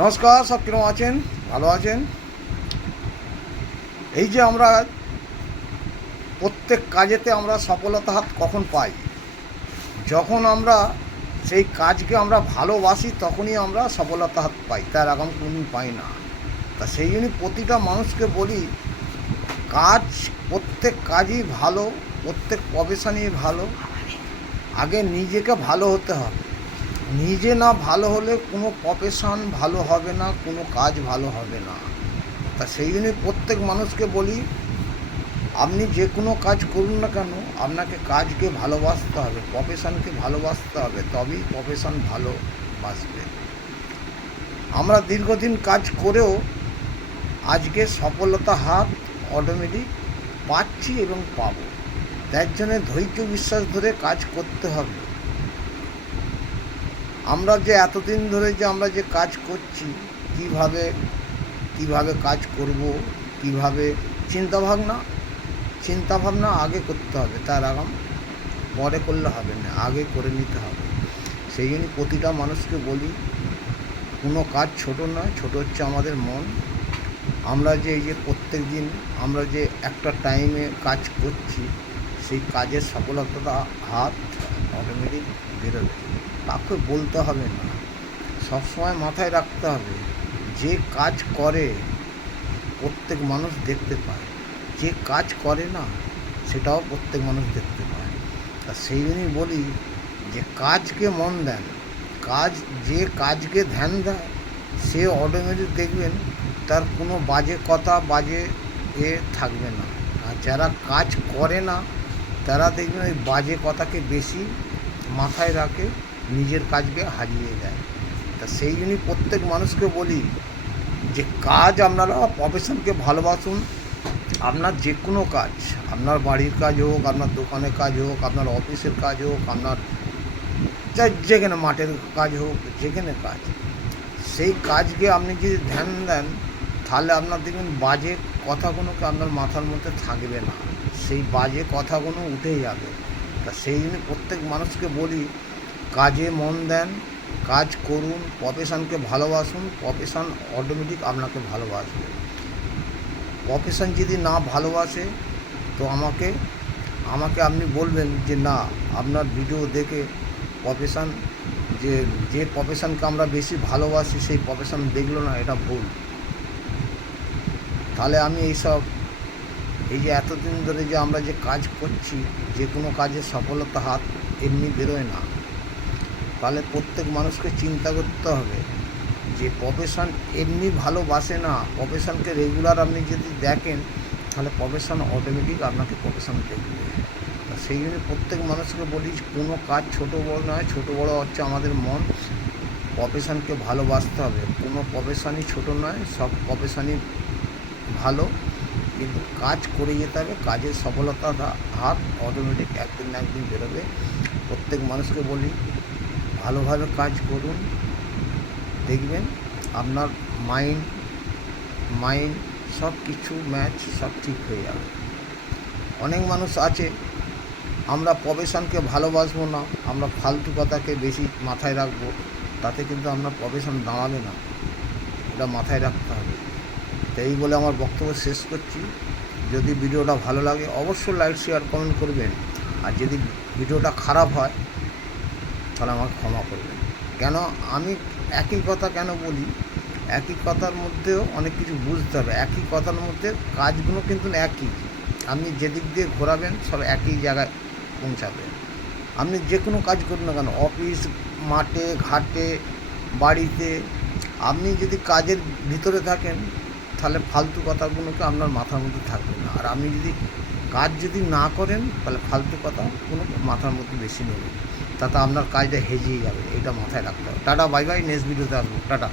নমস্কার, সব কিরকম আছেন? ভালো আছেন? এই যে আমরা প্রত্যেক কাজেতে আমরা সফলতা হাত কখন পাই? যখন আমরা সেই কাজকে আমরা ভালোবাসি তখনই আমরা সফলতা হাত পাই, তার আগাম কোনোদিন পাই না। তা সেই জন্যই প্রতিটা মানুষকে বলি, কাজ, প্রত্যেক কাজই ভালো, প্রত্যেক প্রফেশনই ভালো। আগে নিজেকে ভালো হতে হবে। নিজে না ভালো হলে কোনো প্রফেশন ভালো হবে না, কোনো কাজ ভালো হবে না। তা সেই জন্যই প্রত্যেক মানুষকে বলি, আপনি যে কোনো কাজ করুন না কেন, আপনাকে কাজকে ভালোবাসতে হবে, প্রফেশনকে ভালোবাসতে হবে, তবেই প্রফেশন ভালোবাসবে। আমরা দীর্ঘদিন কাজ করেও আজকে সফলতা হাত অটোমেটিক পাচ্ছি এবং পাবো। তার জন্যে ধৈর্য বিশ্বাস ধরে কাজ করতে হবে। আমরা যে এতদিন ধরে যে আমরা যে কাজ করছি, কিভাবে কাজ করব, কিভাবে চিন্তাভাবনা আগে করতে হবে, তার আগাম পরে করলে হবে না, আগে করে নিতে হবে। সেই জন্য প্রতিটা মানুষকে বলি, কোনো কাজ ছোট নয়, ছোট হচ্ছে আমাদের মন। আমরা যে এই যে প্রত্যেক দিন আমরা যে একটা টাইমে কাজ করছি, সেই কাজের সফলতা হাত অটোমেটিক বেরোবে, কাউকে বলতে হবে না। সবসময় মাথায় রাখতে হবে, যে কাজ করে প্রত্যেক মানুষ দেখতে পায়, যে কাজ করে না সেটাও প্রত্যেক মানুষ দেখতে পায়। তা সেই জন্যই বলি যে কাজকে মন দেন, যে কাজকে ধ্যান দেয় সে অটোমেটিক দেখবেন তার কোনো বাজে কথা, বাজে থাকবে না। আর যারা কাজ করে না তারা দেখবেন ওই বাজে কথাকে বেশি মাথায় রাখে, নিজের কাজকে হারিয়ে দেয়। তা সেই জন্যই প্রত্যেক মানুষকে বলি যে কাজ, আপনারা প্রফেশনকে ভালোবাসুন। আপনার যে কোনো কাজ, আপনার বাড়ির কাজ হোক, আপনার দোকানের কাজ হোক, আপনার অফিসের কাজ হোক, আপনার যেখানে মাঠের কাজ হোক, যেখানে কাজ, সেই কাজকে আপনি যদি ধ্যান দেন তাহলে আপনার দেখবেন বাজে কথাগুলোকে আপনার মাথার মধ্যে থাকবে না, সেই বাজে কথাগুলো উঠে যাবে। তা সেই জন্য প্রত্যেক মানুষকে বলি, কাজে মন দেন, কাজ করুন, প্রফেশনকে ভালোবাসুন, প্রফেশন অটোমেটিক আপনাকে ভালোবাসবে। প্রফেশন যদি না ভালোবাসে তো আমাকে আপনি বলবেন যে না, আপনার ভিডিও দেখে প্রফেশন, যে প্রফেশনকে আমরা বেশি ভালোবাসি সেই প্রফেশন দেখলো না, এটা ভুল। তাহলে আমি এই যে এতদিন ধরে যে আমরা যে কাজ করছি, যে কোনো কাজের সফলতা হাত এমনি বেরোয় না। তাহলে প্রত্যেক মানুষকে চিন্তা করতে হবে যে প্রফেশন এমনি ভালোবাসে না, প্রফেশনকে রেগুলার আপনি যদি দেখেন তাহলে প্রফেশন অটোমেটিক আপনাকে প্রফেশন দেখবে। সেই জন্য প্রত্যেক মানুষকে বলি, কোনো কাজ ছোটো বড় নয়, ছোটো বড় হচ্ছে আমাদের মন। প্রফেশনকে ভালোবাসতে হবে, কোনো প্রফেশনই ছোটো নয়, সব প্রফেশনই ভালো, কিন্তু কাজ করে যেতে হবে, কাজের সফলতার হাত অটোমেটিক একদিন না একদিন বেরোবে। প্রত্যেক মানুষকে বলি, ভালোভাবে কাজ করুন, দেখবেন আপনার মাইন্ড সব কিছু ম্যাচ সব ঠিক হয়ে যাবে। অনেক মানুষ আছে, আমরা প্রফেশনকে ভালোবাসবো না, আমরা ফালতু কথাকে বেশি মাথায় রাখবো, তাতে কিন্তু আপনার প্রফেশন দাঁড়াবে না, এটা মাথায় রাখতে হবে। তো এই বলে আমার বক্তব্য শেষ করছি। যদি ভিডিওটা ভালো লাগে অবশ্যই লাইক, শেয়ার, কমেন্ট করবেন। আর যদি ভিডিওটা খারাপ হয় তাহলে আমাকে ক্ষমা করবেন। কেন আমি একই কথা কেন বলি, একই কথার মধ্যেও অনেক কিছু বুঝতে হবে। একই কথার মধ্যে কাজগুলো কিন্তু একই, আপনি যেদিক দিয়ে ঘোরাবেন সব একই জায়গায় পৌঁছাবে। আপনি যে কোনো কাজ করুন না কেন, অফিস, মাঠে ঘাটে, বাড়িতে, আপনি যদি কাজের ভিতরে থাকেন তাহলে ফালতু কথাগুলোকে আপনার মাথার মধ্যে থাকবে না। আর আপনি কাজ যদি না করেন তাহলে ফালতু কথা কোনো মাথার মধ্যে বেশি নেবে, তাতে আপনার কাজটা হেজিয়ে যাবে, এটা মাথায় রাখতে হবে। টাটা, বাই বাই, নেক্সট ভিডিওতে আসবো, টাটা।